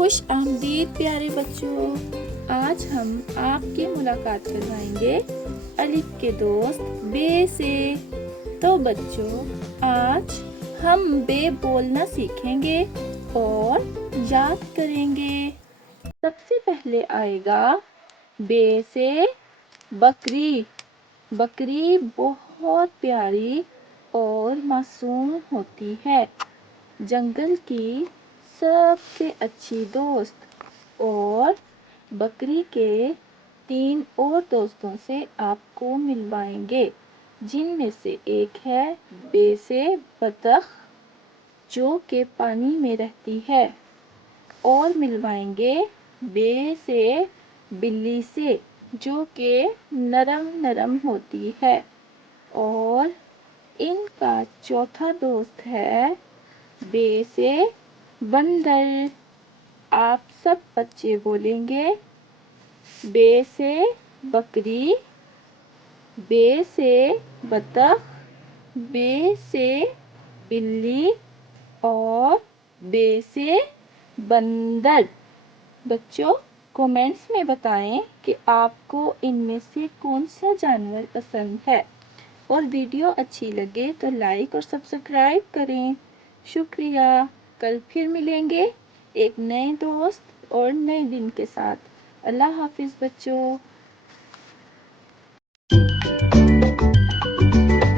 خوش آمدید پیارے بچوں، آج ہم آپ کی ملاقات کروائیں گے الف کے دوست بے سے۔ تو بچوں، آج ہم بے بولنا سیکھیں گے اور یاد کریں گے۔ سب سے پہلے آئے گا بے سے بکری۔ بکری بہت پیاری اور معصوم ہوتی ہے، جنگل کی سب سے اچھی دوست۔ اور بکری کے 3 اور دوستوں سے آپ کو ملوائیں گے، جن میں سے ایک ہے بے سے بطخ جو کہ پانی میں رہتی ہے، اور ملوائیں گے بے سے بلی سے جو کہ نرم نرم ہوتی ہے، اور ان کا چوتھا دوست ہے بے سے بندر۔ آپ سب بچے بولیں گے بے سے بکری، بے سے بطخ، بے سے بلی اور بے سے بندر۔ بچوں، کومنٹس میں بتائیں کہ آپ کو ان میں سے کون سا جانور پسند ہے، اور ویڈیو اچھی لگے تو لائک اور سبسکرائب کریں۔ شکریہ۔ کل پھر ملیں گے ایک نئے دوست اور نئے دن کے ساتھ۔ اللہ حافظ بچوں۔